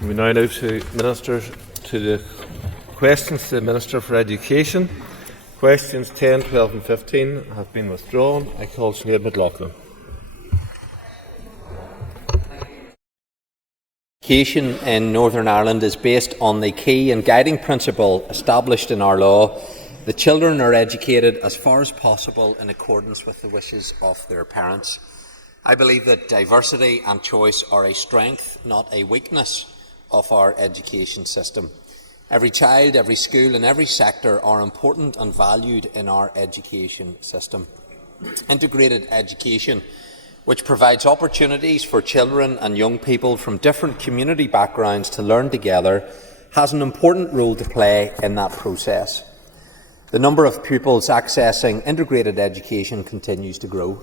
We now move to the questions to the Minister for Education. Questions 10, 12 and 15 have been withdrawn. I call Sinead McLaughlin. Education in Northern Ireland is based on the key and guiding principle established in our law that children are educated as far as possible in accordance with the wishes of their parents. I believe that diversity and choice are a strength, not a weakness, of our education system. Every child, every school and every sector are important and valued in our education system. Integrated education, which provides opportunities for children and young people from different community backgrounds to learn together, has an important role to play in that process. The number of pupils accessing integrated education continues to grow.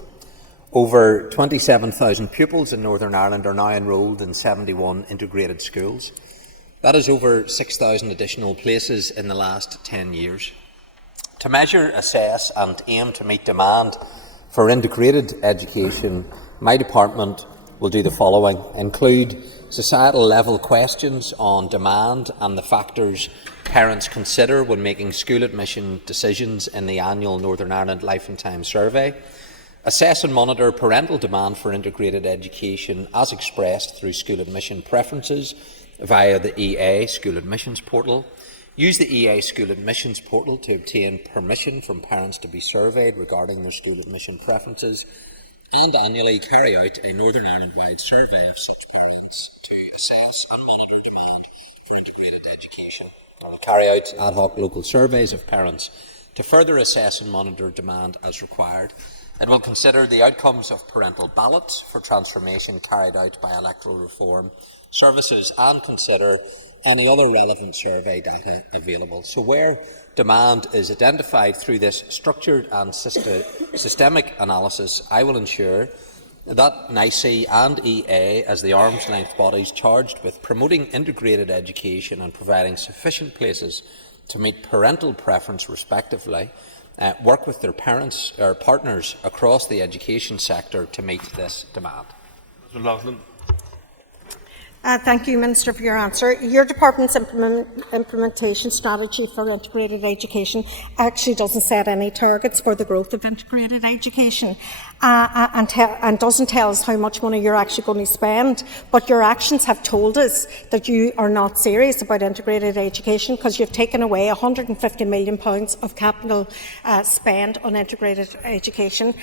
Over 27,000 pupils in Northern Ireland are now enrolled in 71 integrated schools. That is over 6,000 additional places in the last 10 years. To measure, assess and aim to meet demand for integrated education, my department will do the following: include societal level questions on demand and the factors parents consider when making school admission decisions in the annual Northern Ireland Life and Time survey, assess and monitor parental demand for integrated education as expressed through school admission preferences via the EA School Admissions Portal, use the EA School Admissions Portal to obtain permission from parents to be surveyed regarding their school admission preferences, and annually carry out a Northern Ireland-wide survey of such parents to assess and monitor demand for integrated education. I will carry out ad hoc local surveys of parents to further assess and monitor demand as required. It will consider the outcomes of parental ballots for transformation carried out by electoral reform services and consider any other relevant survey data available. So where demand is identified through this structured and systemic analysis, I will ensure that NICE and EA, as the arm's length bodies charged with promoting integrated education and providing sufficient places to meet parental preference respectively, work with their parents or partners across the education sector to meet this demand. Mr. Laughlin. Thank you, Minister, for your answer. Your department's implementation strategy for integrated education actually doesn't set any targets for the growth of integrated education and doesn't tell us how much money you're actually going to spend. But your actions have told us that you are not serious about integrated education because you've taken away £150 million of capital spend on integrated education.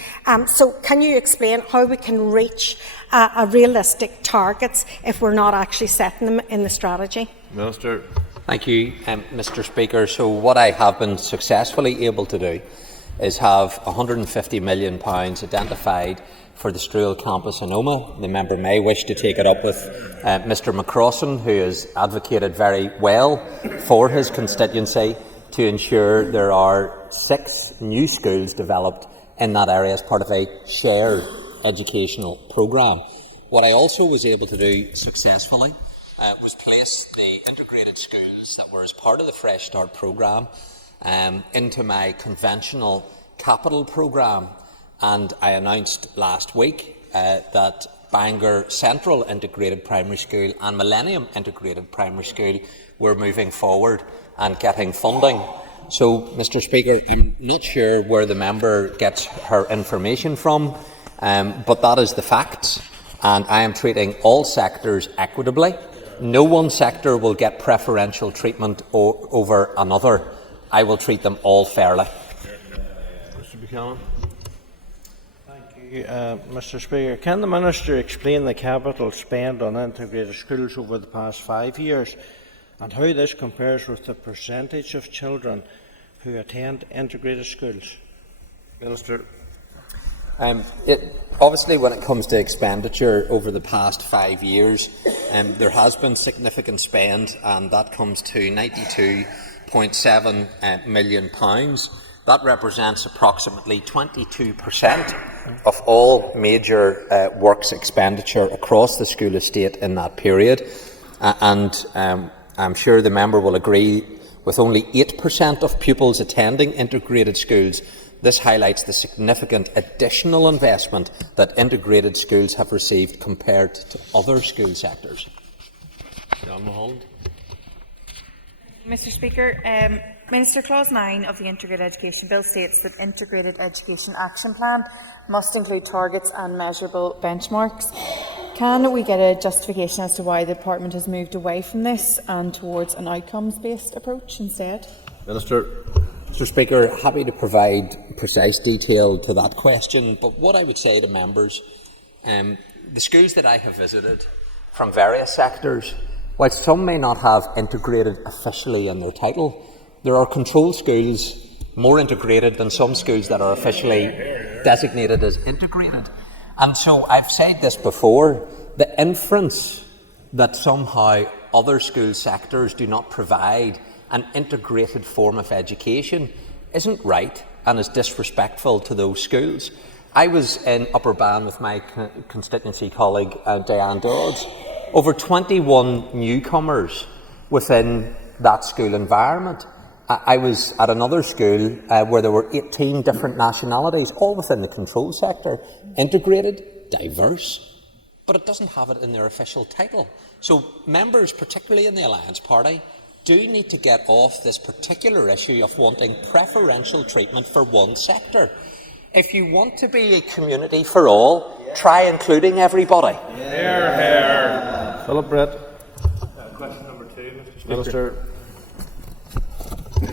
So can you explain how we can reach a realistic targets if we're not actually setting them in the strategy? Minister. Thank you, Mr. Speaker. So what I have been successfully able to do is have £150 million identified for the Struil campus in Omagh. The member may wish to take it up with Mr McCrossan, who has advocated very well for his constituency to ensure there are 6 new schools developed in that area as part of a shared educational programme. What I also was able to do successfully was place the integrated schools that were as part of the Fresh Start programme into my conventional capital programme, and I announced last week that Bangor Central Integrated Primary School and Millennium Integrated Primary School were moving forward and getting funding. So, Mr. Speaker, I'm not sure where the member gets her information from, but that is the facts, and I am treating all sectors equitably. No one sector will get preferential treatment over another. I will treat them all fairly. Mr. Buchanan. Thank you, Mr. Speaker. Can the Minister explain the capital spent on integrated schools over the past 5 years and how this compares with the percentage of children who attend integrated schools? Minister. Obviously, when it comes to expenditure over the past 5 years, there has been significant spend, and that comes to £92.7 million. That represents approximately 22% of all major works expenditure across the school estate in that period. And I'm sure the member will agree, with only 8% of pupils attending integrated schools, this highlights the significant additional investment that integrated schools have received compared to other school sectors. John Mulholland. Mr Speaker, Minister, Clause 9 of the Integrated Education Bill states that Integrated Education Action Plan must include targets and measurable benchmarks. Can we get a justification as to why the Department has moved away from this and towards an outcomes-based approach instead? Minister. Mr Speaker, happy to provide precise detail to that question, but what I would say to members, the schools that I have visited from various sectors, whilst some may not have integrated officially in their title, there are control schools more integrated than some schools that are officially designated as integrated. And so I've said this before, the inference that somehow other school sectors do not provide an integrated form of education isn't right and is disrespectful to those schools. I was in Upper Bann with my constituency colleague Diane Dodds. Over 21 newcomers within that school environment. I was at another school where there were 18 different nationalities, all within the control sector, integrated, diverse, but it doesn't have it in their official title. So members, particularly in the Alliance Party, do need to get off this particular issue of wanting preferential treatment for one sector. If you want to be a community for all, try including everybody. Hear, hear. Philip Brett. Question number 2, Mr Speaker. Minister.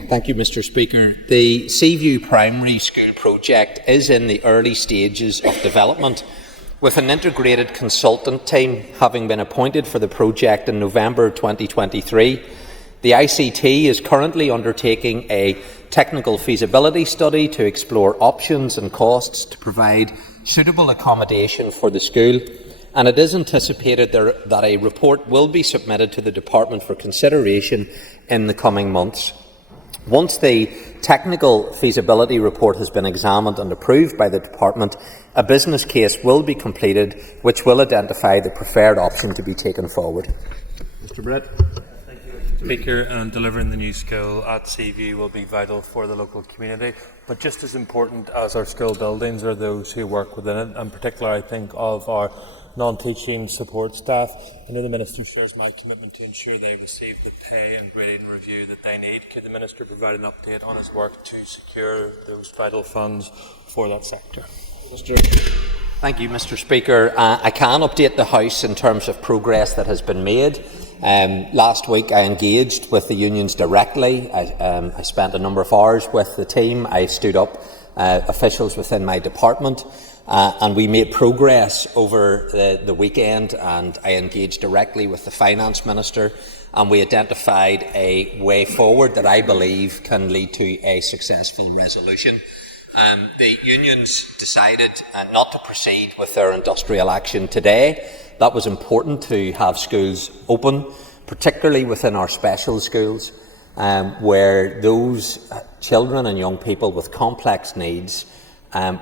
Thank you, Mr Speaker. The Seaview Primary School project is in the early stages of development, with an integrated consultant team having been appointed for the project in November 2023. The ICT is currently undertaking a technical feasibility study to explore options and costs to provide suitable accommodation for the school, and it is anticipated that a report will be submitted to the Department for consideration in the coming months. Once the technical feasibility report has been examined and approved by the Department, a business case will be completed which will identify the preferred option to be taken forward. Mr Brett. Speaker, and delivering the new school at Seaview will be vital for the local community, but just as important as our school buildings are those who work within it, and particularly I think of our non-teaching support staff. I know the Minister shares my commitment to ensure they receive the pay and grading review that they need. Could the Minister provide an update on his work to secure those vital funds for that sector? Thank you, Mr Speaker. I can update the House in terms of progress that has been made. Last week I engaged with the unions directly. I spent a number of hours with the team. I stood up officials within my department and we made progress over the weekend, and I engaged directly with the Finance Minister and we identified a way forward that I believe can lead to a successful resolution. The unions decided not to proceed with their industrial action today. That was important to have schools open, particularly within our special schools, where those children and young people with complex needs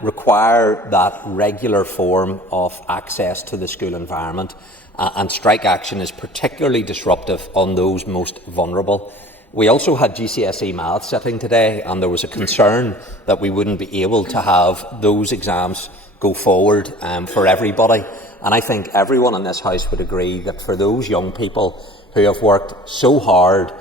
require that regular form of access to the school environment, and strike action is particularly disruptive on those most vulnerable. We also had GCSE Maths sitting today, and there was a concern that we wouldn't be able to have those exams go forward for everybody. And I think everyone in this House would agree that for those young people who have worked so hard,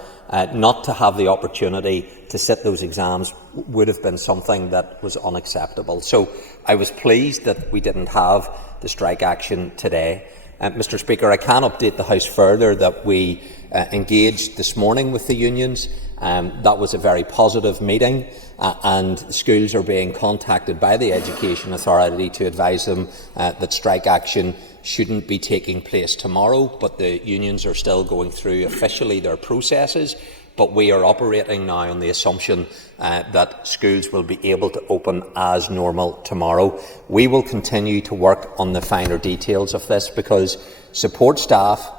not to have the opportunity to sit those exams would have been something that was unacceptable. So I was pleased that we didn't have the strike action today. Mr Speaker, I can update the House further that we engaged this morning with the unions. That was a very positive meeting, and schools are being contacted by the Education Authority to advise them that strike action shouldn't be taking place tomorrow, but the unions are still going through officially their processes. But we are operating now on the assumption that schools will be able to open as normal tomorrow. We will continue to work on the finer details of this, because support staff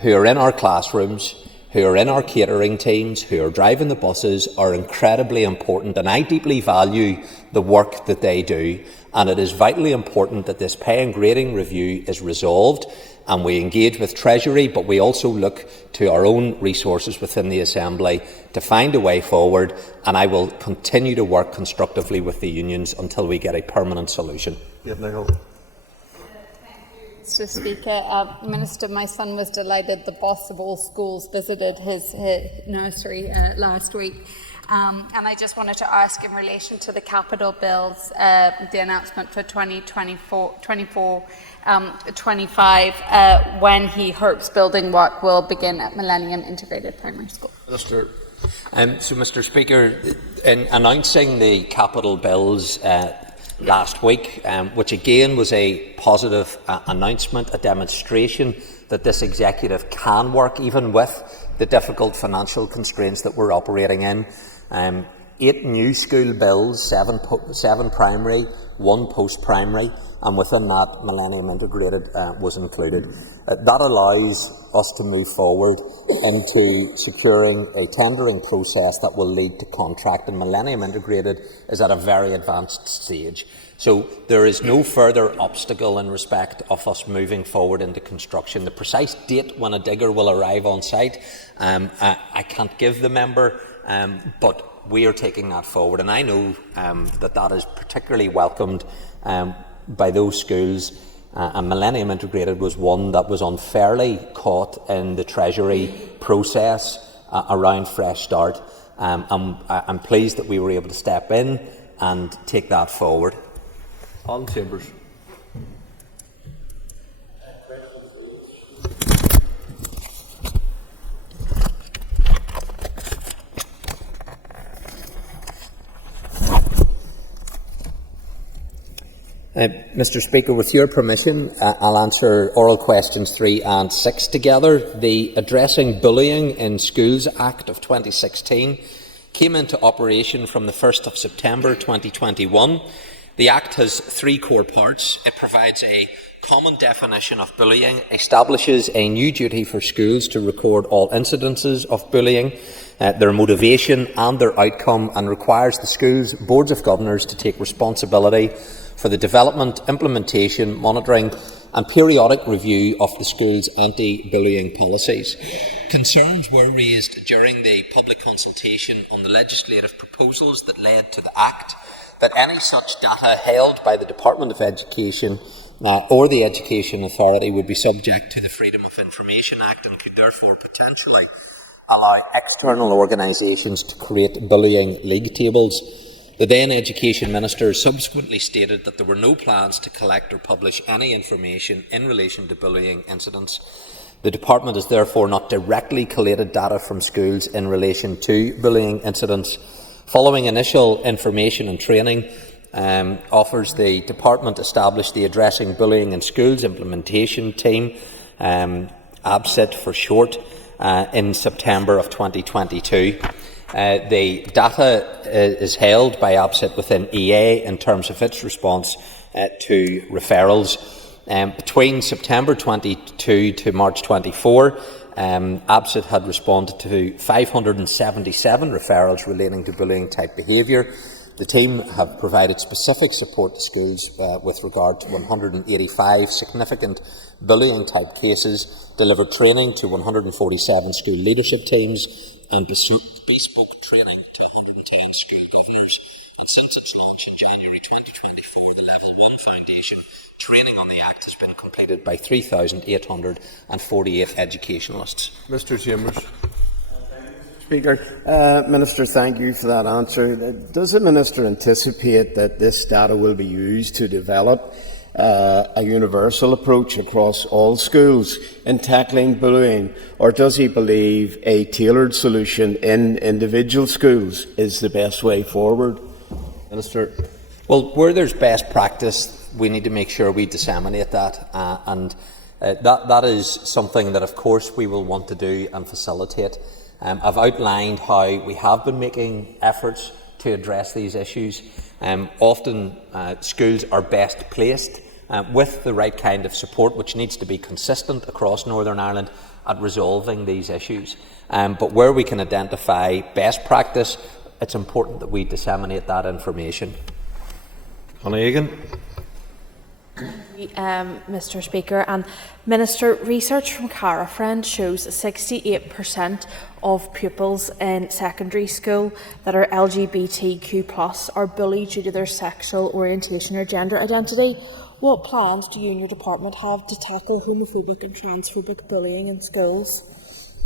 who are in our classrooms, who are in our catering teams, who are driving the buses, are incredibly important, and I deeply value the work that they do, and it is vitally important that this pay and grading review is resolved, and we engage with Treasury, but we also look to our own resources within the Assembly to find a way forward, and I will continue to work constructively with the unions until we get a permanent solution. Mr. Speaker. Minister, my son was delighted the boss of all schools visited his nursery last week. And I just wanted to ask in relation to the capital bills, the announcement for 2024-25, when he hopes building work will begin at Millennium Integrated Primary School. Minister. So, Mr. Speaker, in announcing the capital bills last week, which again was a positive announcement, a demonstration that this executive can work even with the difficult financial constraints that we're operating in. 8 new school bills, 7 primary, 1 post-primary, and within that Millennium Integrated was included. That allows us to move forward into securing a tendering process that will lead to contract, and Millennium Integrated is at a very advanced stage. So there is no further obstacle in respect of us moving forward into construction. The precise date when a digger will arrive on site, I can't give the member, but we are taking that forward, and I know that is particularly welcomed by those schools, and Millennium Integrated was one that was unfairly caught in the Treasury process around Fresh Start. I'm pleased that we were able to step in and take that forward. On Chambers. Mr. Speaker, with your permission, I'll answer oral questions 3 and 6 together. The Addressing Bullying in Schools Act of 2016 came into operation from the 1st of September 2021. The Act has 3 core parts. It provides a common definition of bullying, establishes a new duty for schools to record all incidences of bullying, their motivation and their outcome, and requires the schools' boards of governors to take responsibility for the development, implementation, monitoring and periodic review of the school's anti-bullying policies. Concerns were raised during the public consultation on the legislative proposals that led to the Act that any such data held by the Department of Education or the Education Authority would be subject to the Freedom of Information Act and could therefore potentially allow external organisations to create bullying league tables. The then Education Minister subsequently stated that there were no plans to collect or publish any information in relation to bullying incidents. The Department has therefore not directly collated data from schools in relation to bullying incidents. Following initial information and training offers, the Department established the Addressing Bullying in Schools Implementation Team, ABSIT for short, in September of 2022. The data is held by ABSIT within EA in terms of its response to referrals. Between September 22 to March 24, ABSIT had responded to 577 referrals relating to bullying type behaviour. The team have provided specific support to schools with regard to 185 significant bullying type cases, delivered training to 147 school leadership teams and bespoke training to 110 school governors. And since its launch in January 2024, the Level 1 Foundation training on the Act has been completed by 3,848 educationalists. Mr. Chambers. Speaker, Minister, thank you for that answer. Does the Minister anticipate that this data will be used to develop a universal approach across all schools in tackling bullying, or does he believe a tailored solution in individual schools is the best way forward? Minister. Well, where there's best practice, we need to make sure we disseminate that, that is something that, of course, we will want to do and facilitate. I've outlined how we have been making efforts to address these issues. Often schools are best placed with the right kind of support, which needs to be consistent across Northern Ireland, at resolving these issues. But where we can identify best practice, it's important that we disseminate that information. Connie Egan. Mr. Speaker, and Minister, research from CaraFriend shows 68% of pupils in secondary school that are LGBTQ+ are bullied due to their sexual orientation or gender identity. what plans do you and your department have to tackle homophobic and transphobic bullying in schools?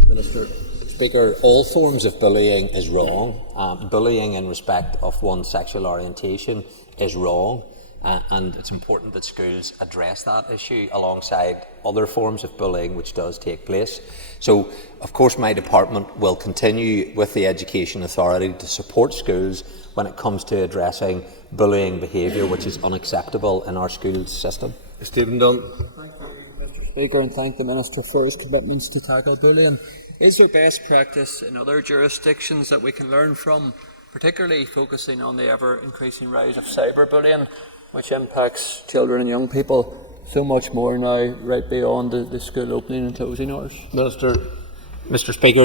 Minister Speaker, all forms of bullying is wrong. Bullying in respect of one's sexual orientation is wrong. And it's important that schools address that issue alongside other forms of bullying which does take place. So, of course, my department will continue with the Education Authority to support schools when it comes to addressing bullying behaviour which is unacceptable in our school system. Stephen Dunn. Thank you, Mr Speaker, and thank the Minister for his commitments to tackle bullying. Is there best practice in other jurisdictions that we can learn from, particularly focusing on the ever-increasing rise of cyberbullying, which impacts children and young people so much more now, right beyond the school opening and closing hours? Mr Speaker,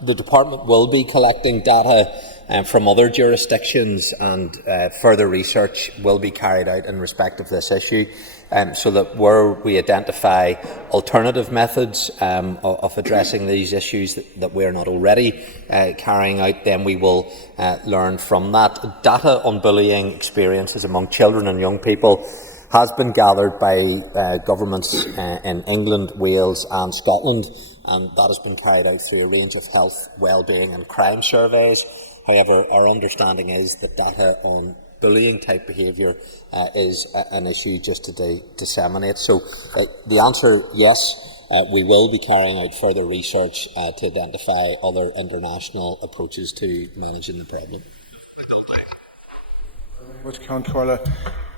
the department will be collecting data from other jurisdictions, and further research will be carried out in respect of this issue, so that where we identify alternative methods of addressing these issues that we are not already carrying out, then we will learn from that. Data on bullying experiences among children and young people has been gathered by governments in England, Wales and Scotland, and that has been carried out through a range of health, wellbeing and crime surveys. However, our understanding is that data on bullying type behaviour is an issue just to disseminate. So the answer, yes, we will be carrying out further research to identify other international approaches to managing the problem.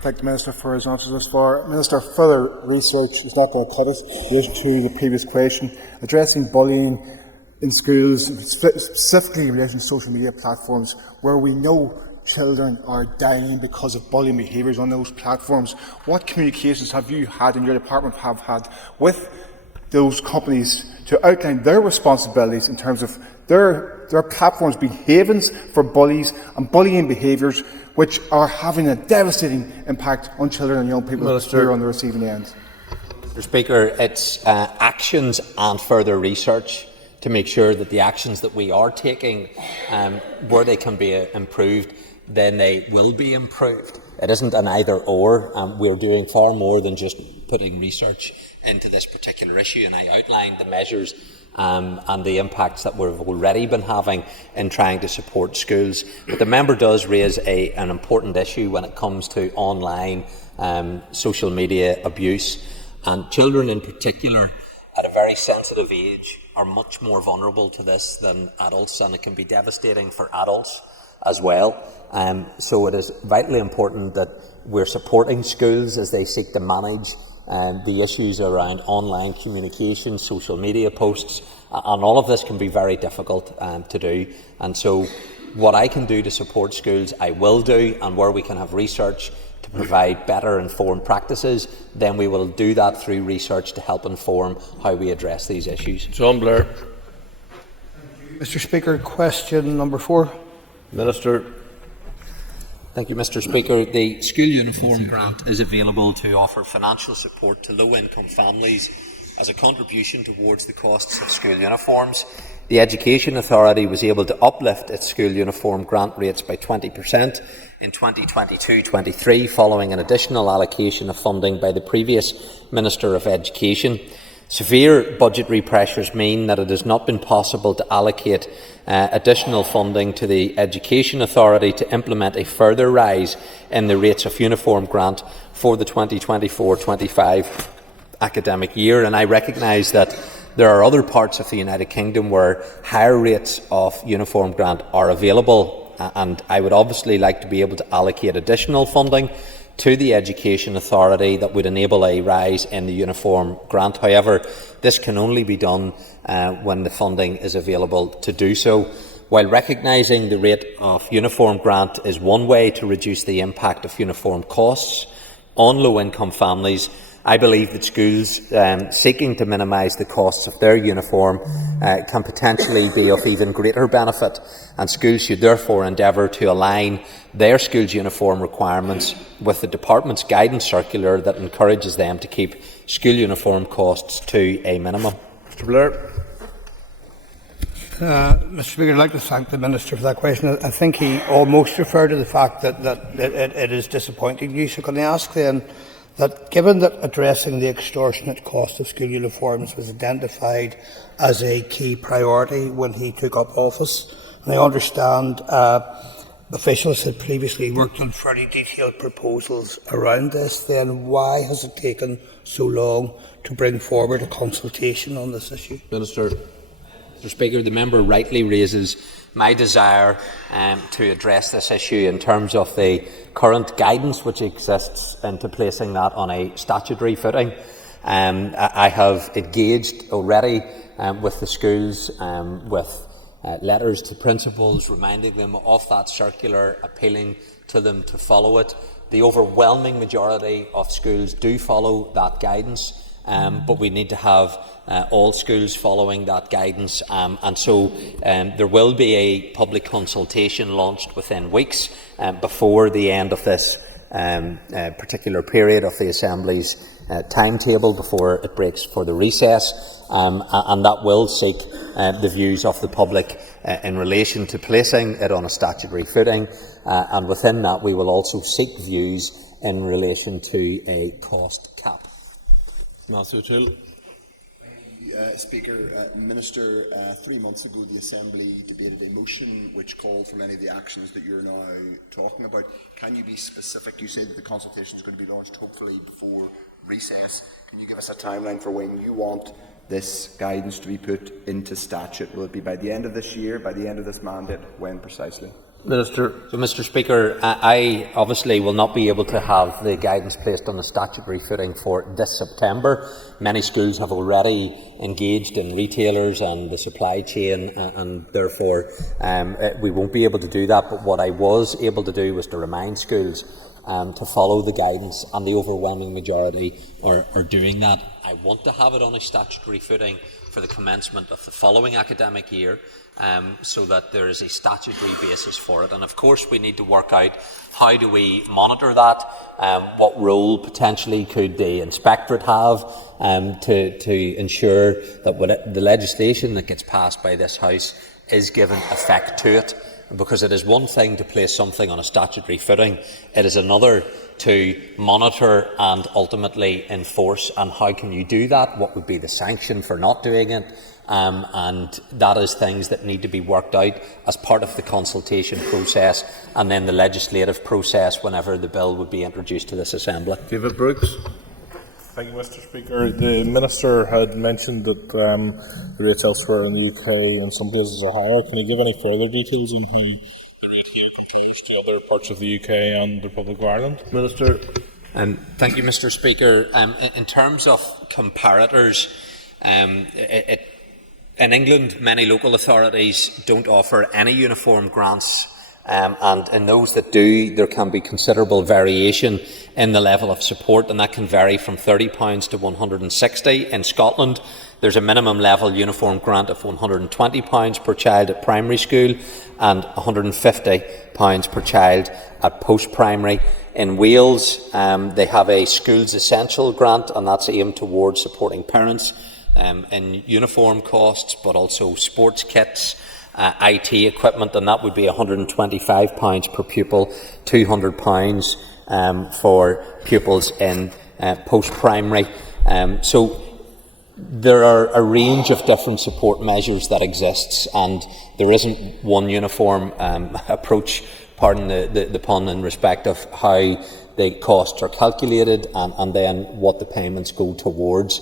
Thank the Minister for his answers thus far. Minister, further research is not going to cut it. In relation to the previous question, addressing bullying in schools, specifically in relation to social media platforms, where we know children are dying because of bullying behaviours on those platforms. What communications have you had and your department have had with those companies to outline their responsibilities in terms of their platforms being havens for bullies and bullying behaviours which are having a devastating impact on children and young people who are on the receiving end? Mr Speaker, it's actions and further research to make sure that the actions that we are taking, where they can be improved, then they will be improved. It isn't an either or. We're doing far more than just putting research into this particular issue, and I outlined the measures and the impacts that we've already been having in trying to support schools. But the member does raise an important issue when it comes to online social media abuse, and children in particular at a very sensitive age are much more vulnerable to this than adults, and it can be devastating for adults as well. So it is vitally important that we're supporting schools as they seek to manage the issues around online communication, social media posts, and all of this can be very difficult to do. And so what I can do to support schools, I will do, and where we can have research to provide better informed practices, then we will do that through research to help inform how we address these issues. John Blair. Mr Speaker, question number 4. Minister. Thank you, Mr Speaker. The school uniform grant is available to offer financial support to low-income families as a contribution towards the costs of school uniforms. The Education Authority was able to uplift its school uniform grant rates by 20% in 2022-23 following an additional allocation of funding by the previous Minister of Education. Severe budgetary pressures mean that it has not been possible to allocate additional funding to the Education Authority to implement a further rise in the rates of uniform grant for the 2024-25 academic year, and I recognise that there are other parts of the United Kingdom where higher rates of uniform grant are available, and I would obviously like to be able to allocate additional funding to the Education Authority that would enable a rise in the uniform grant. However, this can only be done when the funding is available to do so. While recognising the rate of uniform grant is one way to reduce the impact of uniform costs on low-income families, I believe that schools seeking to minimise the costs of their uniform can potentially be of even greater benefit, and schools should therefore endeavour to align their school's uniform requirements with the Department's guidance circular that encourages them to keep school uniform costs to a minimum. Mr Blair. Mr Speaker, I'd like to thank the Minister for that question. I think he almost referred to the fact that it is disappointing news. So can I ask then that given that addressing the extortionate cost of school uniforms was identified as a key priority when he took up office, and I understand officials had previously worked on fairly detailed proposals around this, then why has it taken so long to bring forward a consultation on this issue? Mr Speaker, the member rightly raises my desire to address this issue in terms of the current guidance which exists into placing that on a statutory footing. I have engaged already with the schools with letters to principals reminding them of that circular, appealing to them to follow it. The overwhelming majority of schools do follow that guidance. But we need to have all schools following that guidance, and so there will be a public consultation launched within weeks before the end of this particular period of the Assembly's timetable, before it breaks for the recess, and that will seek the views of the public in relation to placing it on a statutory footing, and within that we will also seek views in relation to a cost cap. Speaker, Minister, 3 months ago the Assembly debated a motion which called for many of the actions that you're now talking about. Can you be specific? You said that the consultation is going to be launched hopefully before recess. Can you give us a timeline for when you want this guidance to be put into statute? Will it be by the end of this year, by the end of this mandate? When precisely? Minister. So, Mr Speaker, I obviously will not be able to have the guidance placed on the statutory footing for this September. Many schools have already engaged in retailers and the supply chain, and therefore we won't be able to do that. But what I was able to do was to remind schools to follow the guidance, and the overwhelming majority are doing that. I want to have it on a statutory footing for the commencement of the following academic year, so that there is a statutory basis for it. And of course we need to work out how do we monitor that, what role potentially could the inspectorate have to ensure that the legislation that gets passed by this House is given effect to it. Because it is one thing to place something on a statutory footing, it is another to monitor and ultimately enforce. And how can you do that? What would be the sanction for not doing it? And that is things that need to be worked out as part of the consultation process and then the legislative process whenever the bill would be introduced to this Assembly. David Brooks. Thank you, Mr Speaker. The Minister had mentioned that the rates elsewhere in the UK and some places are higher. Can you give any further details on how the rate here compares to other parts of the UK and the Republic of Ireland? Minister. Thank you, Mr Speaker. In terms of comparators, in England, many local authorities don't offer any uniform grants, and in those that do, there can be considerable variation in the level of support, and that can vary from £30 to £160. In Scotland, there's a minimum level uniform grant of £120 per child at primary school and £150 per child at post-primary. In Wales, they have a Schools Essential grant, and that's aimed towards supporting parents in uniform costs, but also sports kits, IT equipment, and that would be £125 per pupil, £200 for pupils in post-primary. So there are a range of different support measures that exists, and there isn't one uniform approach, pardon the pun, in respect of how the costs are calculated and then what the payments go towards.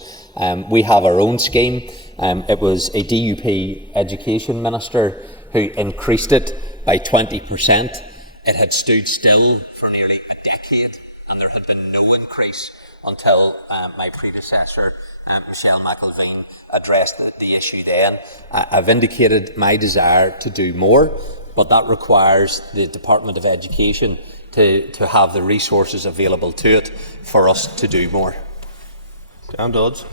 We have our own scheme. It was a DUP education minister who increased it by 20%. It had stood still for nearly a decade, and there had been no increase until my predecessor, Michelle McIlveen, addressed the issue then. I've indicated my desire to do more, but that requires the Department of Education to have the resources available to it for us to do more. Dan Dodds.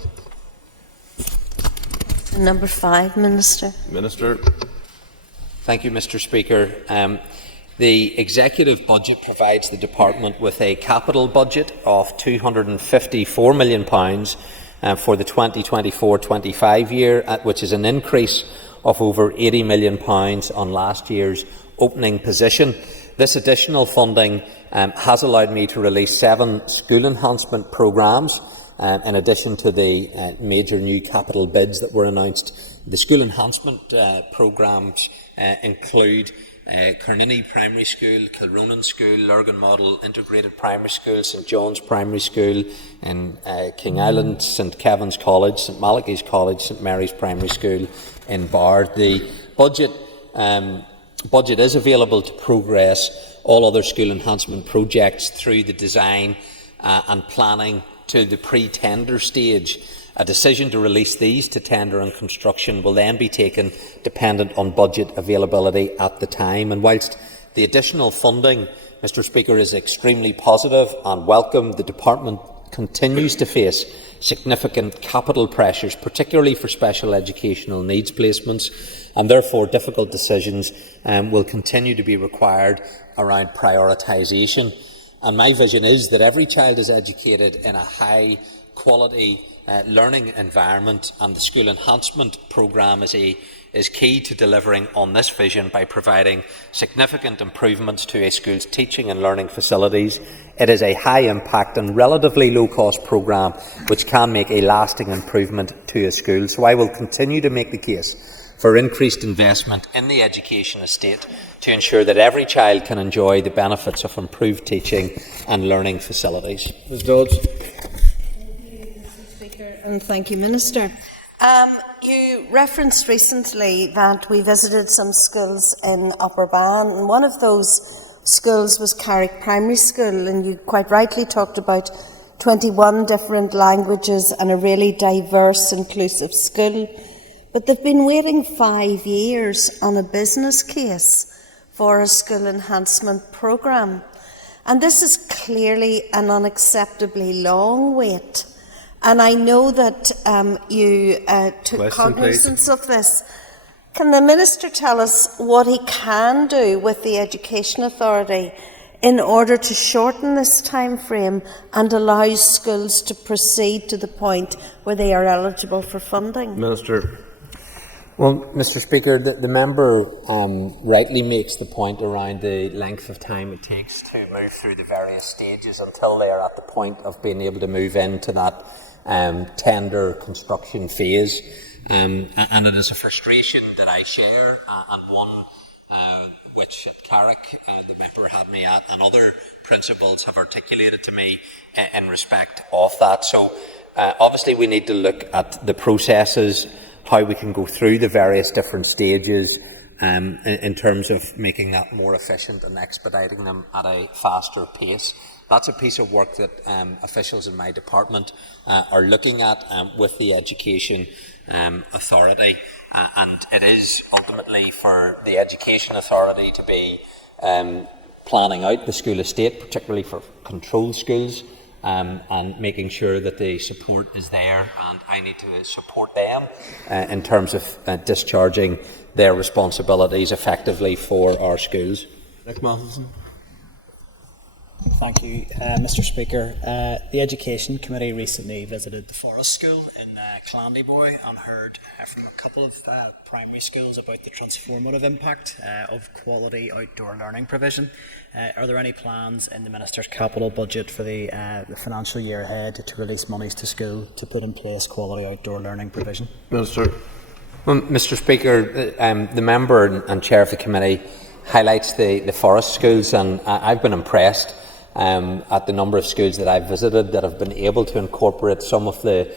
Number 5, Minister. Minister. Thank you, Mr Speaker. The executive budget provides the department with a capital budget of £254 million for the 2024-25 year, which is an increase of over £80 million on last year's opening position. This additional funding has allowed me to release 7 school enhancement programmes, in addition to the major new capital bids that were announced. The school enhancement programmes include Carnini Primary School, Kilronan School, Lurgan Model Integrated Primary School, St John's Primary School, in King Island, St Kevin's College, St Malachy's College, St Mary's Primary School in Bard. The budget is available to progress all other school enhancement projects through the design and planning to the pre-tender stage. A decision to release these to tender and construction will then be taken dependent on budget availability at the time. And whilst the additional funding, Mr Speaker, is extremely positive and welcome, the Department continues to face significant capital pressures, particularly for special educational needs placements, and therefore difficult decisions will continue to be required around prioritisation. And my vision is that every child is educated in a high quality learning environment, and the school enhancement programme is key to delivering on this vision by providing significant improvements to a school's teaching and learning facilities. It is a high impact and relatively low cost programme which can make a lasting improvement to a school. So I will continue to make the case for increased investment in the education estate to ensure that every child can enjoy the benefits of improved teaching and learning facilities. Ms Dodds. And thank you, Minister. You referenced recently that we visited some schools in Upper Bann, and one of those schools was Carrick Primary School, and you quite rightly talked about 21 different languages and a really diverse, inclusive school. But they've been waiting 5 years on a business case for a school enhancement programme. And this is clearly an unacceptably long wait. And I know that you took cognizance of this. Can the Minister tell us what he can do with the Education Authority in order to shorten this time frame and allow schools to proceed to the point where they are eligible for funding? Minister. Well, Mr Speaker, the member rightly makes the point around the length of time it takes to move through the various stages until they are at the point of being able to move into that tender construction phase. And it is a frustration that I share, and one which at Carrick the member had me at, and other principals have articulated to me in respect of that. So obviously we need to look at the processes, how we can go through the various different stages in terms of making that more efficient and expediting them at a faster pace. That's a piece of work that officials in my department are looking at with the Education Authority, and it is ultimately for the Education Authority to be planning out the school estate, particularly for controlled schools, and making sure that the support is there, and I need to support them in terms of discharging their responsibilities effectively for our schools. Nick Matheson. Thank you, Mr Speaker. The Education Committee recently visited the Forest School in Clandyboy and heard from a couple of primary schools about the transformative impact of quality outdoor learning provision. Are there any plans in the Minister's capital budget for the financial year ahead to release monies to school to put in place quality outdoor learning provision? Minister. Well, Mr Speaker, the member and chair of the committee highlights the Forest schools, and I've been impressed at the number of schools that I've visited that have been able to incorporate some of the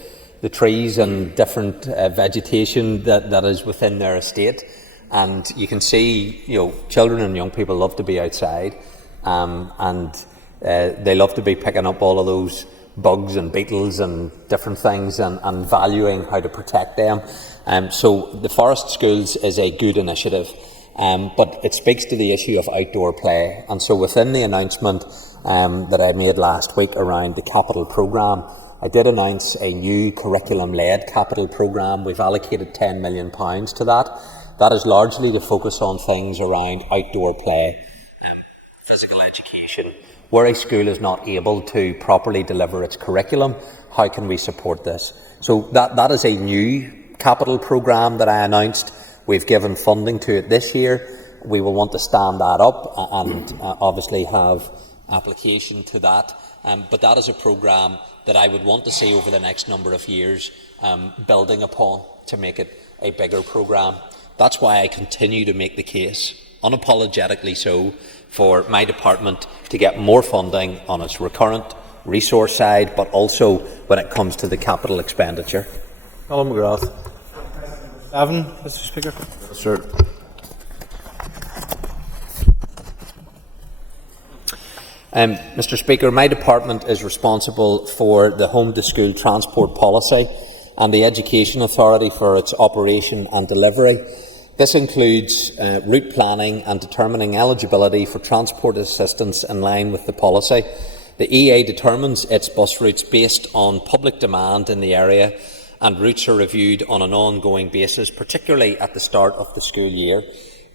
trees and different vegetation that is within their estate. And you can see, children and young people love to be outside, and they love to be picking up all of those bugs and beetles and different things, and valuing how to protect them. So the Forest Schools is a good initiative, but it speaks to the issue of outdoor play. And so within the announcement that I made last week around the capital programme, I did announce a new curriculum-led capital programme. We've allocated £10 million to that. That is largely to focus on things around outdoor play, physical education. Where a school is not able to properly deliver its curriculum, how can we support this? So that is a new capital programme that I announced. We've given funding to it this year. we will want to stand that up and obviously have application to that. But that is a programme that I would want to see over the next number of years building upon to make it a bigger programme. That's why I continue to make the case, unapologetically so, for my department to get more funding on its recurrent resource side, but also when it comes to the capital expenditure. Colin McGrath. Givan, Mr. Speaker. Sir. Mr. Speaker, my department is responsible for the home to school transport policy and the Education Authority for its operation and delivery. This includes route planning and determining eligibility for transport assistance in line with the policy. The EA determines its bus routes based on public demand in the area, and routes are reviewed on an ongoing basis, particularly at the start of the school year.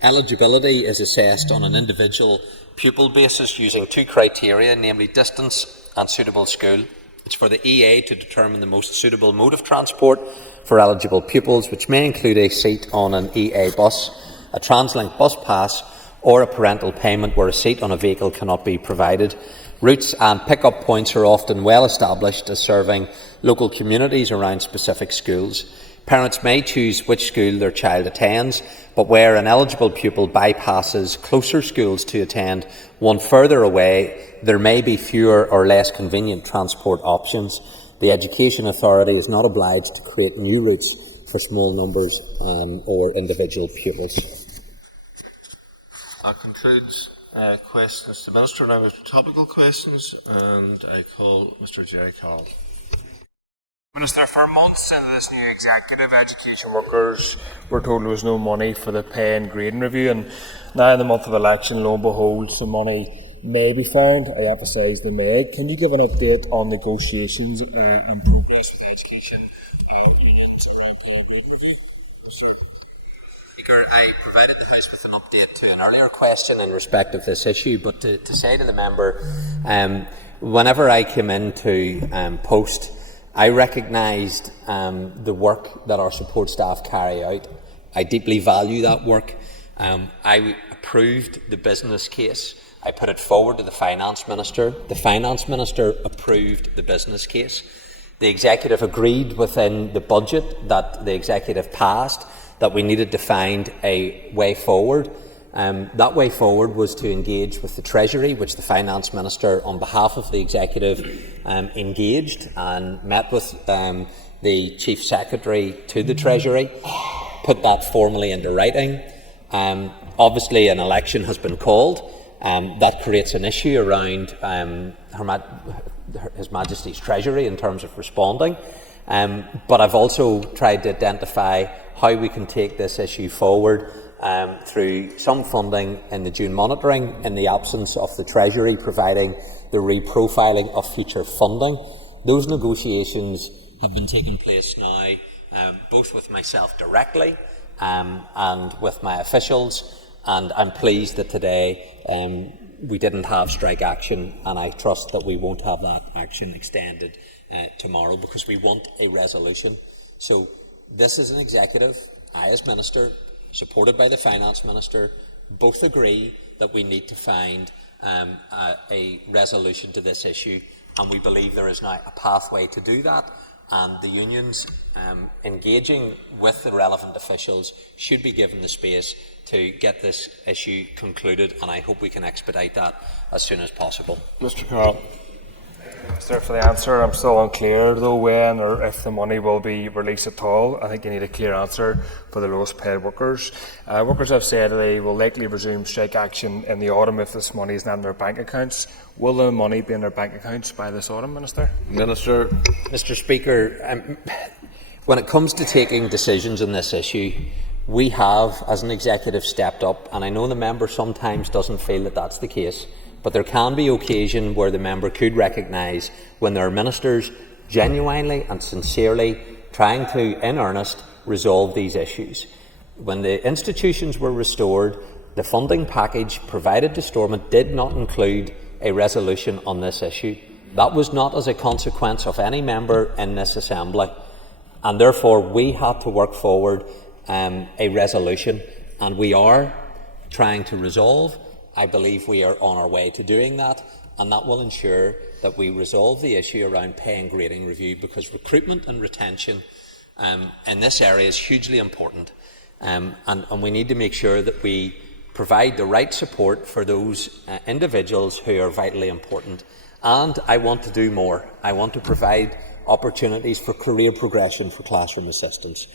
Eligibility is assessed on an individual pupil basis using two criteria, namely distance and suitable school. It's for the EA to determine the most suitable mode of transport for eligible pupils, which may include a seat on an EA bus, a TransLink bus pass, or a parental payment where a seat on a vehicle cannot be provided. Routes and pick-up points are often well established as serving local communities around specific schools. Parents may choose which school their child attends, but where an eligible pupil bypasses closer schools to attend one further away, there may be fewer or less convenient transport options. The Education Authority is not obliged to create new routes for small numbers or individual pupils. That concludes questions to the Minister. Now, Mr. Topical questions, and I call Mr. Jerry Carroll. Minister, for months in this new executive, education workers were told there was no money for the pay and grading review, and now in the month of election, lo and behold, some money may be found. I emphasise the may. Can you give an update on negotiations and progress with education on its pay and grading review? Speaker, I provided the House with an update to an earlier question in respect of this issue, but to say to the member, whenever I came into post, I recognised the work that our support staff carry out. I deeply value that work. I approved the business case. I put it forward to the Finance Minister. The Finance Minister approved the business case. The Executive agreed within the budget that the Executive passed that we needed to find a way forward. That way forward was to engage with the Treasury, which the Finance Minister, on behalf of the Executive, engaged and met with the Chief Secretary to the Treasury, put that formally into writing. Obviously, an election has been called. That creates an issue around His Majesty's Treasury in terms of responding. But I've also tried to identify how we can take this issue forward through some funding in the June monitoring in the absence of the Treasury providing the reprofiling of future funding. Those negotiations have been taking place now, both with myself directly and with my officials, and I'm pleased that today we didn't have strike action, and I trust that we won't have that action extended tomorrow, because we want a resolution. So this is an executive, I as Minister, supported by the Finance Minister, both agree that we need to find a resolution to this issue, and we believe there is now a pathway to do that, and the unions engaging with the relevant officials should be given the space to get this issue concluded, and I hope we can expedite that as soon as possible. Mr. Carroll. Minister, for the answer, I'm still unclear though when or if the money will be released at all. I think you need a clear answer for the lowest paid workers. Workers have said they will likely resume strike action in the autumn if this money is not in their bank accounts. Will the money be in their bank accounts by this autumn, Minister? Minister. Mr. Speaker, when it comes to taking decisions on this issue, we have, as an executive, stepped up, and I know the member sometimes doesn't feel that that's the case. But there can be occasion where the member could recognise when there are ministers genuinely and sincerely trying to, in earnest, resolve these issues. When the institutions were restored, the funding package provided to Stormont did not include a resolution on this issue. That was not as a consequence of any member in this Assembly, and therefore we had to work forward a resolution, and we are trying to resolve. I believe we are on our way to doing that, and that will ensure that we resolve the issue around pay and grading review, because recruitment and retention in this area is hugely important, and we need to make sure that we provide the right support for those individuals who are vitally important. And I want to do more. I want to provide opportunities for career progression for classroom assistants,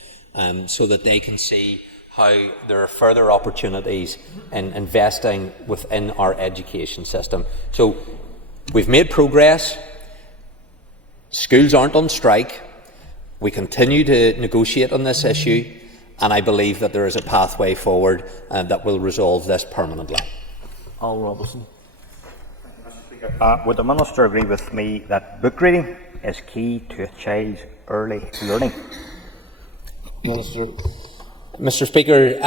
so that they can see how there are further opportunities in investing within our education system. So we've made progress. Schools aren't on strike. We continue to negotiate on this issue, and I believe that there is a pathway forward that will resolve this permanently. Al Robinson. Would the Minister agree with me that book reading is key to a child's early learning? Minister. Mr. Speaker,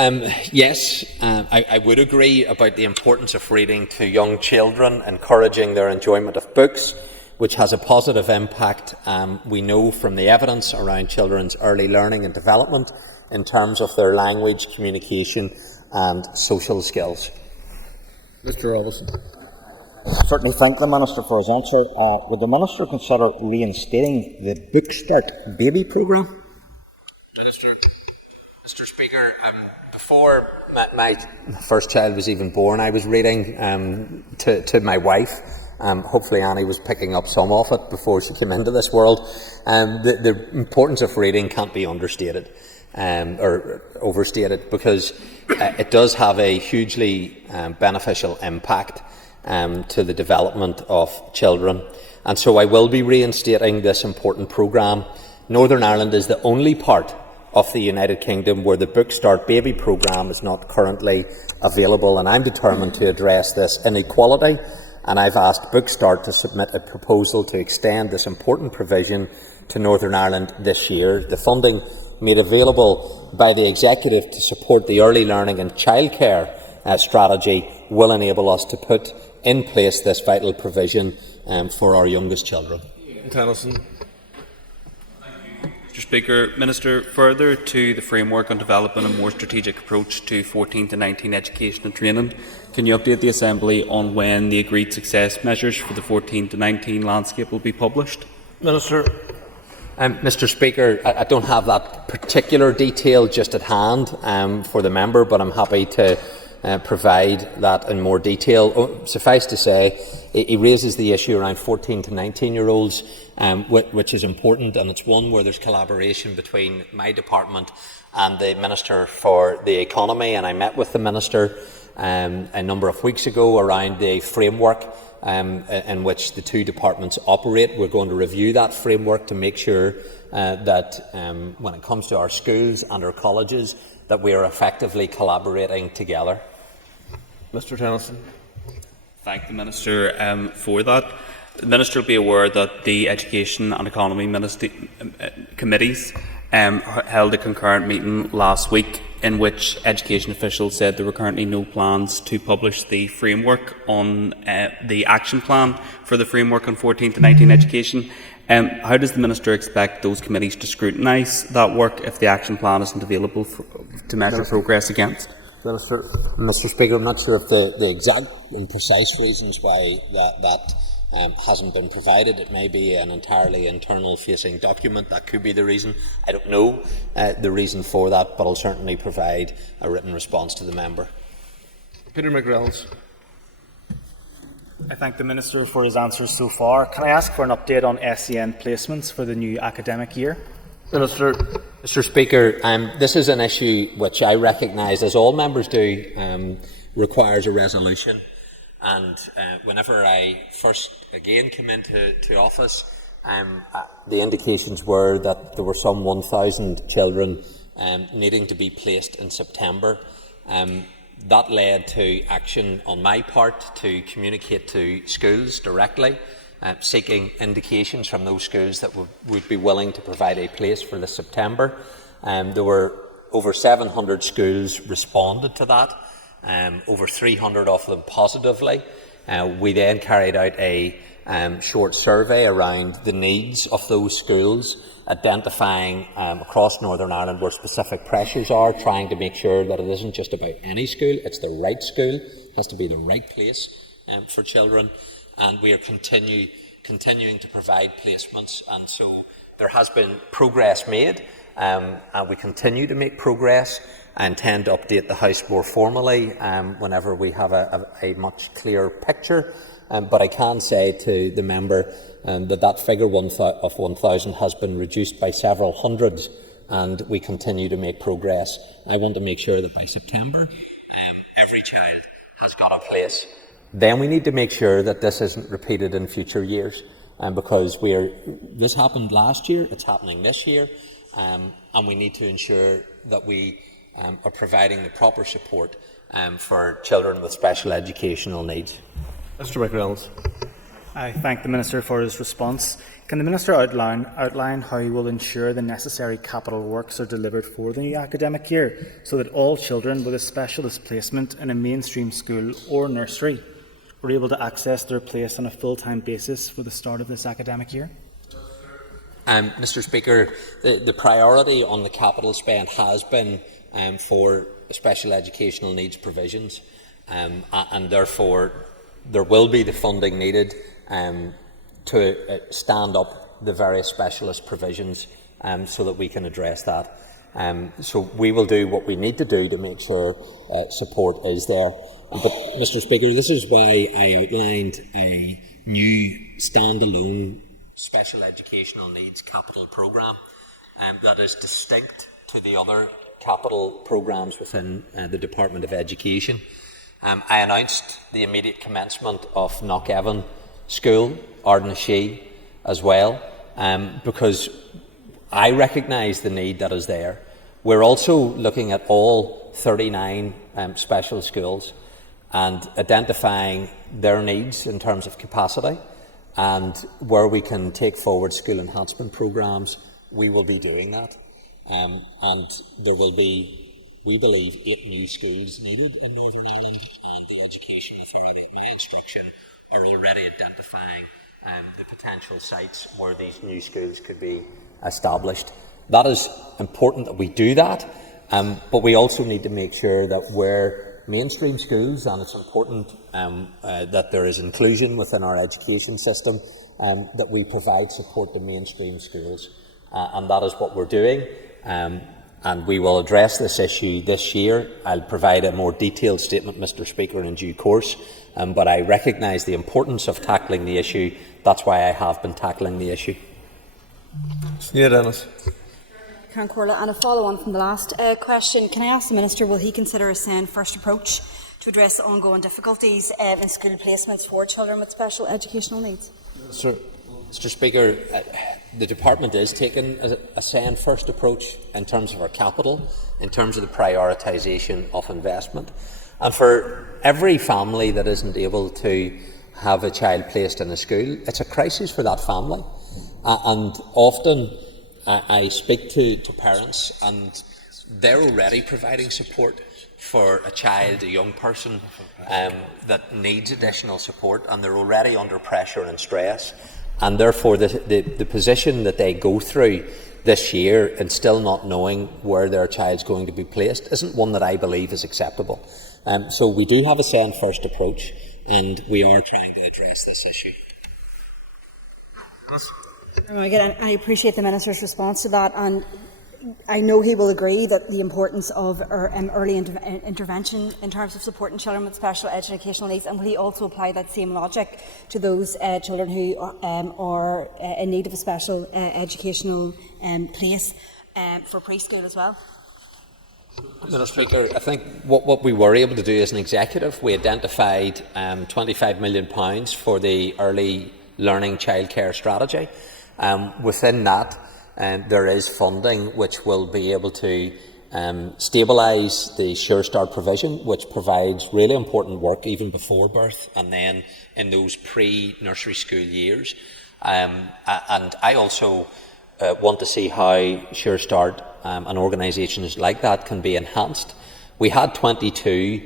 yes, I would agree about the importance of reading to young children, encouraging their enjoyment of books, which has a positive impact, we know from the evidence around children's early learning and development in terms of their language, communication and social skills. Mr. Robinson. I certainly thank the Minister for his answer. Would the Minister consider reinstating the Book Start baby programme? Mr. Speaker, before my first child was even born, I was reading to my wife. Hopefully Annie was picking up some of it before she came into this world. The importance of reading can't be understated or overstated, because it does have a hugely beneficial impact to the development of children. And so I will be reinstating this important programme. Northern Ireland is the only part of the United Kingdom where the Book Start Baby programme is not currently available, and I'm determined to address this inequality, and I've asked Book Start to submit a proposal to extend this important provision to Northern Ireland this year. The funding made available by the Executive to support the early learning and childcare strategy will enable us to put in place this vital provision for our youngest children. Tennyson. Mr. Speaker, Minister, further to the framework on developing a more strategic approach to 14 to 19 education and training, can you update the Assembly on when the agreed success measures for the 14 to 19 landscape will be published? Minister. Mr. Speaker, I don't have that particular detail just at hand for the member, but I'm happy to provide that in more detail. Suffice to say, he raises the issue around 14 to 19-year-olds, which is important, and it's one where there's collaboration between my department and the Minister for the Economy, and I met with the Minister a number of weeks ago around the framework in which the two departments operate. We're going to review that framework to make sure that when it comes to our schools and our colleges, that we are effectively collaborating together. Mr. Tennyson. Thank the Minister for that. The Minister will be aware that the Education and Economy committees held a concurrent meeting last week in which education officials said there were currently no plans to publish the framework on the action plan for the framework on 14 to 19 education. How does the Minister expect those committees to scrutinise that work if the action plan isn't available to measure progress against? Minister. Mr. Speaker, I'm not sure if the exact and precise reasons why that hasn't been provided. It may be an entirely internal-facing document. That could be the reason. I don't know the reason for that, but I'll certainly provide a written response to the member. Peter McGrills. I thank the Minister for his answers so far. Can I ask for an update on SEN placements for the new academic year? Minister. Mr. Speaker, this is an issue which I recognise, as all members do, requires a resolution. And whenever I first again came into office, the indications were that there were some 1,000 children needing to be placed in September. That led to action on my part to communicate to schools directly, seeking indications from those schools that would be willing to provide a place for this September. There were over 700 schools responded to that, over 300 of them positively. We then carried out a short survey around the needs of those schools, identifying across Northern Ireland where specific pressures are, trying to make sure that it isn't just about any school, it's the right school, it has to be the right place for children, and we are continuing to provide placements, and so there has been progress made, and we continue to make progress. I intend to update the House more formally whenever we have a much clearer picture. But I can say to the member that figure of 1,000 has been reduced by several hundreds, and we continue to make progress. I want to make sure that by September, every child has got a place. Then we need to make sure that this isn't repeated in future years, because this happened last year, it's happening this year, and we need to ensure that we are providing the proper support for children with special educational needs. Mr. McReynolds. I thank the Minister for his response. Can the Minister outline how he will ensure the necessary capital works are delivered for the new academic year so that all children with a specialist placement in a mainstream school or nursery are able to access their place on a full-time basis for the start of this academic year? Mr. Speaker, the priority on the capital spend has been for special educational needs provisions, and therefore there will be the funding needed to stand up the various specialist provisions so that we can address that. So we will do what we need to do to make sure support is there. But, Mr. Speaker, this is why I outlined a new standalone special educational needs capital programme that is distinct to the other capital programmes within the Department of Education. I announced the immediate commencement of Givan School, Ardnashee as well, because I recognise the need that is there. We're also looking at all 39 special schools and identifying their needs in terms of capacity, and where we can take forward school enhancement programmes, we will be doing that. And there will be, we believe, 8 new schools needed in Northern Ireland, and the Education Authority at my instruction are already identifying the potential sites where these new schools could be established. That is important that we do that, but we also need to make sure that where mainstream schools, and it's important that there is inclusion within our education system, that we provide support to mainstream schools, and that is what we're doing. And we will address this issue this year. I'll provide a more detailed statement, Mr. Speaker, in due course, but I recognise the importance of tackling the issue. That's why I have been tackling the issue. Dennis. Karen Corla, and a follow-on from the last question. Can I ask the Minister, will he consider a sound first approach to address the ongoing difficulties in school placements for children with special educational needs? Sir. Mr. Speaker, the Department is taking a sound first approach in terms of our capital, in terms of the prioritisation of investment. And for every family that isn't able to have a child placed in a school, it's a crisis for that family. And often I speak to parents, and they're already providing support for a child, a young person that needs additional support, and they're already under pressure and stress. And therefore the position that they go through this year and still not knowing where their child's going to be placed isn't one that I believe is acceptable. So we do have a sound first approach, and we are trying to address this issue. Again, I appreciate the Minister's response to that, and I know he will agree that the importance of early intervention in terms of supporting children with special educational needs, and will he also apply that same logic to those children who are in need of a special educational place for preschool as well? Mr. Speaker, I think what we were able to do as an executive, we identified £25 million for the early learning childcare strategy. Within that, there is funding which will be able to stabilise the Sure Start provision, which provides really important work even before birth and then in those pre-nursery school years. And I also want to see how Sure Start and organisations like that can be enhanced. We had 22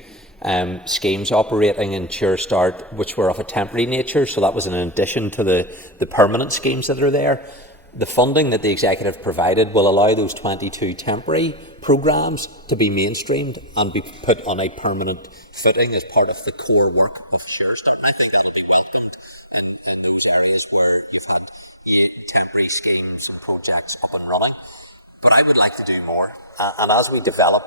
schemes operating in Sure Start, which were of a temporary nature, so that was in addition to the permanent schemes that are there. The funding that the Executive provided will allow those 22 temporary programmes to be mainstreamed and be put on a permanent footing as part of the core work of Sure Start. I think that will be welcomed in those areas where you've had temporary schemes and projects up and running. But I would like to do more. And as we develop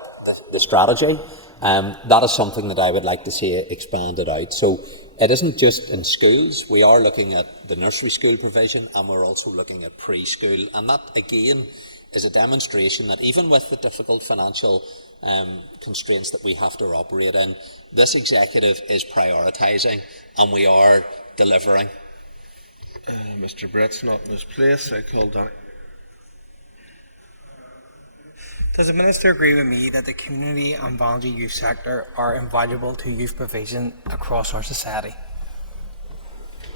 the strategy, that is something that I would like to see expanded out. So it isn't just in schools. We are looking at the nursery school provision, and we're also looking at preschool. And that, again, is a demonstration that even with the difficult financial constraints that we have to operate in, this Executive is prioritising and we are delivering. Mr. Brett's not in his place. I call down. Does the Minister agree with me that the community and voluntary youth sector are invaluable to youth provision across our society?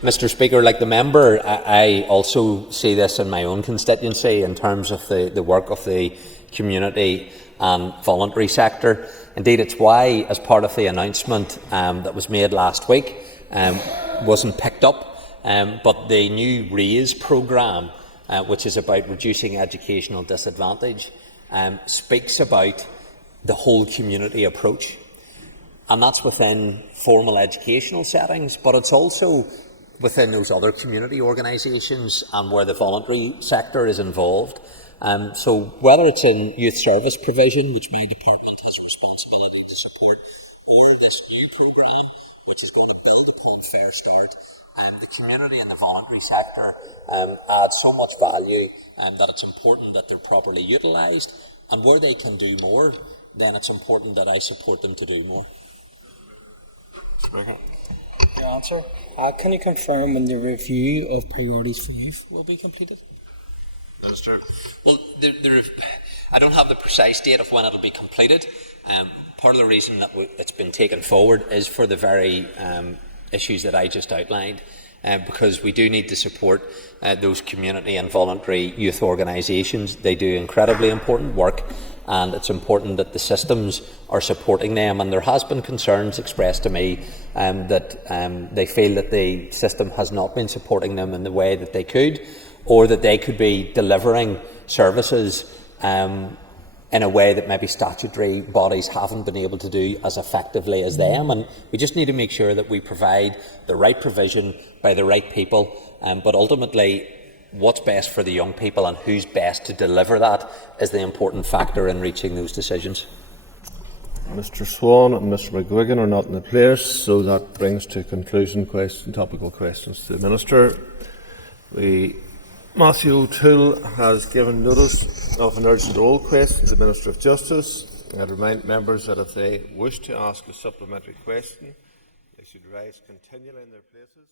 Mr. Speaker, like the member, I also see this in my own constituency in terms of the work of the community and voluntary sector. Indeed, it's why, as part of the announcement that was made last week, wasn't picked up, but the new RAISE programme, which is about reducing educational disadvantage, speaks about the whole community approach. And that's within formal educational settings, but it's also within those other community organisations and where the voluntary sector is involved. So whether it's in youth service provision, which my department has responsibility to support, or this new programme, which is going to build upon Fair Start, the community and the voluntary sector add so much value that it's important that they're properly utilised, and where they can do more, then it's important that I support them to do more. Your answer. Can you confirm when the review of priorities for youth will be completed? Minister, well, I don't have the precise date of when it will be completed. Part of the reason that it's been taken forward is for the very issues that I just outlined, because we do need to support those community and voluntary youth organisations. They do incredibly important work, and it's important that the systems are supporting them. And there has been concerns expressed to me that they feel that the system has not been supporting them in the way that they could, or that they could be delivering services in a way that maybe statutory bodies haven't been able to do as effectively as them. And we just need to make sure that we provide the right provision by the right people, but ultimately what's best for the young people and who's best to deliver that is the important factor in reaching those decisions. Mr. Swan and Mr. McGuigan are not in the place, so that brings to conclusion topical questions to the Minister. Matthew O'Toole has given notice of an urgent oral question to the Minister of Justice. I remind members that if they wish to ask a supplementary question, they should rise continually in their places.